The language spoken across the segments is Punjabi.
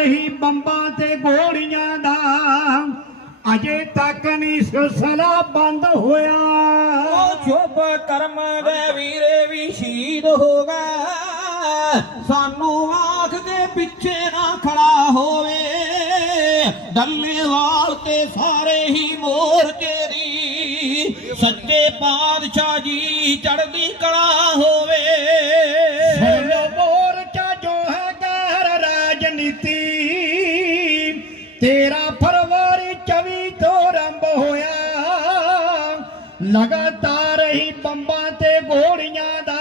ਰਹੀ ਬੰਬਾਂ ਤੇ ਗੋਲੀਆਂ ਦਾ ਅਜੇ ਤੱਕ ਨਹੀਂ ਸਿਲਸਿਲਾ ਬੰਦ ਹੋਇਆ। ਉਹ ਸ਼ੁਭ ਕਰਮ ਦੇ ਵੀਰੇ ਵੀ ਸ਼ਹੀਦ ਹੋ ਗਏ। ਸਾਨੂੰ ਆਖ ਕੇ ਪਿੱਛੇ ਨਾ ਖੜਾ ਹੋਵੇ। ਡੱਲੇਵਾਲ ਤੇ ਸਾਰੇ ਹੀ ਮੋਰਚੇ ਦੀ ਸੱਚੇ ਪਾਤਸ਼ਾਹ ਜੀ ਚੜ੍ਹਦੀ ਕਲਾ ਹੋਵੇ। ਰਾਜਨੀਤੀ 13 ਫਰਵਰੀ 24 ਤੋਂ ਆਰੰਭ ਹੋਇਆ। ਲਗਾਤਾਰ ਹੀ ਬੰਬਾਂ ਤੇ ਗੋਲੀਆਂ ਦਾ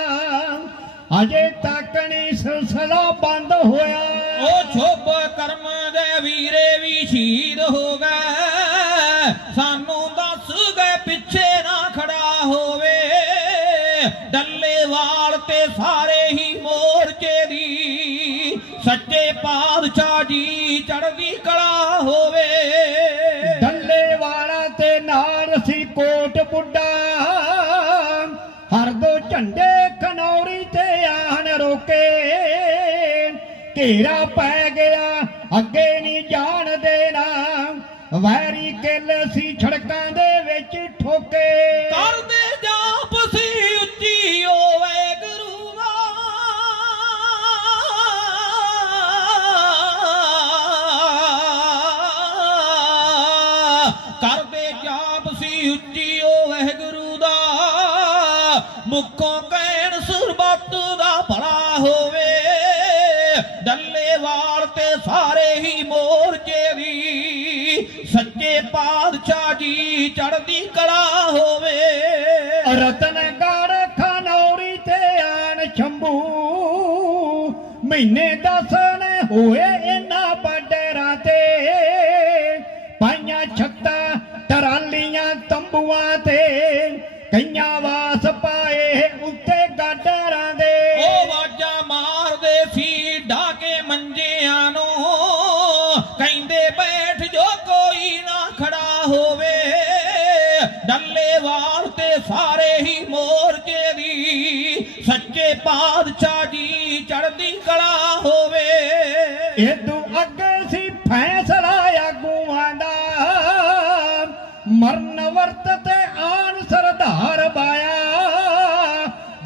ਅਜੇ ਤੱਕ ਨਹੀਂ ਸਿਲਸਿਲਾ ਬੰਦ ਹੋਇਆ। ਉਹ ਸ਼ੁਭ ਕਰਮ ਦੇ ਵੀਰੇ ਵੀ ਸ਼ਹੀਦ ਹੋ ਗਏ। ਸਾਨੂੰ ਦੱਸ ਗਏ ਪਿੱਛੇ ਨਾ ਖੜਾ ਹੋਵੇ। ਡੱਲੇਵਾਲ ਤੇ ਸਾਰੇ ਪਾਤਸ਼ਾਹ ਜੀ ਚੜ੍ਹਦੀ ਕਲਾ ਹੋਵੇ। ਡੱਲੇ ਵਾਲਾ ਤੇ ਨਾਲ ਸੀ ਕੋਟ ਬੁੱਢਾ ਹਰ ਦੋ ਝੰਡੇ ਖਨੌਰੀ ਤੇ ਆਣ ਰੋਕੇ। ਘੇਰਾ ਪੈ ਗਿਆ ਅੱਗੇ ਜਾਪ ਉੱਚੀ ਓਏ ਗੁਰੂ ਦਾ, ਮੁੱਖੋਂ ਕਹਿਣ ਸਰਬੱਤ ਦਾ ਭਲਾ ਹੋਵੇ। ਡੱਲੇਵਾਲ ਤੇ ਸਾਰੇ ਹੀ ਮੋਰਚੇ ਦੀ ਸੱਚੇ ਪਾਤਸ਼ਾਹ ਜੀ ਚੜਦੀ ਕਲਾ ਹੋਵੇ। ਰਤਨਗੜ ਖਨੌਰੀ ਤੇ ਆਣ ਸ਼ੰਭੂ, ਮਹੀਨੇ ਦਸ ਨੇ ਹੋਏ ਵਾਸ ਪਾਏ ਉੱਤੇ ਗਾਡਰਾਂ ਦੇ। ਉਹ ਵਾਜਾ ਮਾਰਦੇ ਸੀ ਢਾਕੇ ਮੰਜਿਆਂ ਨੂੰ। ਕਹਿੰਦੇ ਬੈਠ ਜੋ ਕੋਈ ਨਾ ਖੜਾ ਹੋਵੇ। ਡੱਲੇਵਾਲ ਤੇ ਸਾਰੇ ਹੀ ਮੋਰਚੇ ਦੀ ਸੱਚੇ ਪਾਤਸ਼ਾਹ ਜੀ ਚੜ੍ਹਦੀ ਕਲਾ ਹੋਵੇ। ਇਦੋਂ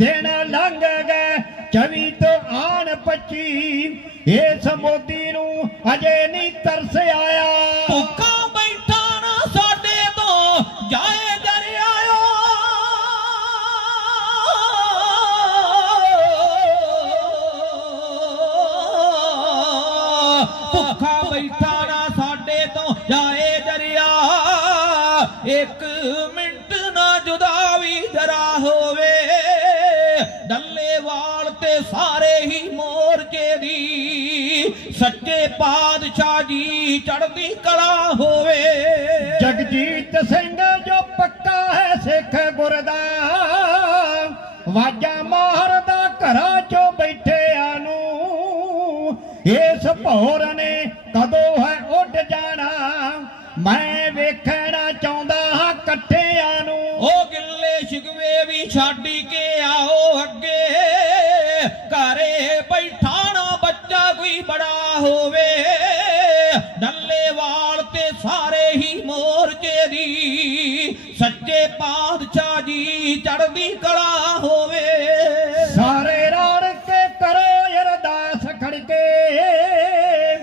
ਦਿਨ ਲੰਘ ਗਏ, ਚਵੀ ਤੋਂ ਆਨ 25 ਇਸ ਮੋਦੀ ਨੂੰ ਅਜੇ ਨਹੀਂ ਤਰਸ ਆਇਆ। ਭੁੱਖਾ ਬੈਠਾ ਨਾ ਸਾਡੇ ਤੋਂ, ਜਾਏ ਦਰਿਆਓ। ਭੁੱਖਾ ਬੈਠਾ ਨਾ ਸਾਡੇ ਤੋਂ, ਜਾਏ ਦਰਿਆ। ਇੱਕ ਤੇ ਸਾਰੇ ਹੀ ਮੋਰਚੇ ਦੀ ਸੱਚੇ ਪਾਤਸ਼ਾਹ ਜੀ ਚੜ੍ਹਦੀ ਕਲਾ ਹੋਵੇ। ਜਗਜੀਤ ਸਿੰਘ ਜੋ ਪੱਕਾ ਹੈ ਸਿੱਖ ਗੁਰਦਾ ਵਾਜਾ ਮਾਰਦਾ ਘਰਾਂ ਚੋਂ ਬੈਠਿਆਂ ਨੂੰ। ਇਸ ਭੌਰ ਨੇ ਕਦੋਂ ਹੈ ਉੱਡ ਜਾਣਾ ਮੈਂ ਵੇਖਣਾ ਚਾਹੁੰਦਾ ਹਾਂ ਇਕੱਠਿਆਂ ਨੂੰ। ਉਹ ਗਿੱਲੇ ਸ਼ਿਕਵੇ ਵੀ ਛਾਡੀ ਕੇ ਆਓ ਅੱਗੇ। ਘਰੇ ਬੈਠਾਣਾ ਬੱਚਾ ਕੋਈ ਬੜਾ ਹੋਵੇ ਡੱਲੇਵਾਲ ਤੇ ਸਾਰੇ ਹੀ ਮੋਰਚੇ ਦੀ ਸੱਚੇ ਪਾਤਸ਼ਾਹ ਜੀ ਚੜਦੀ ਕਲਾ ਹੋਵੇ। ਸਾਰੇ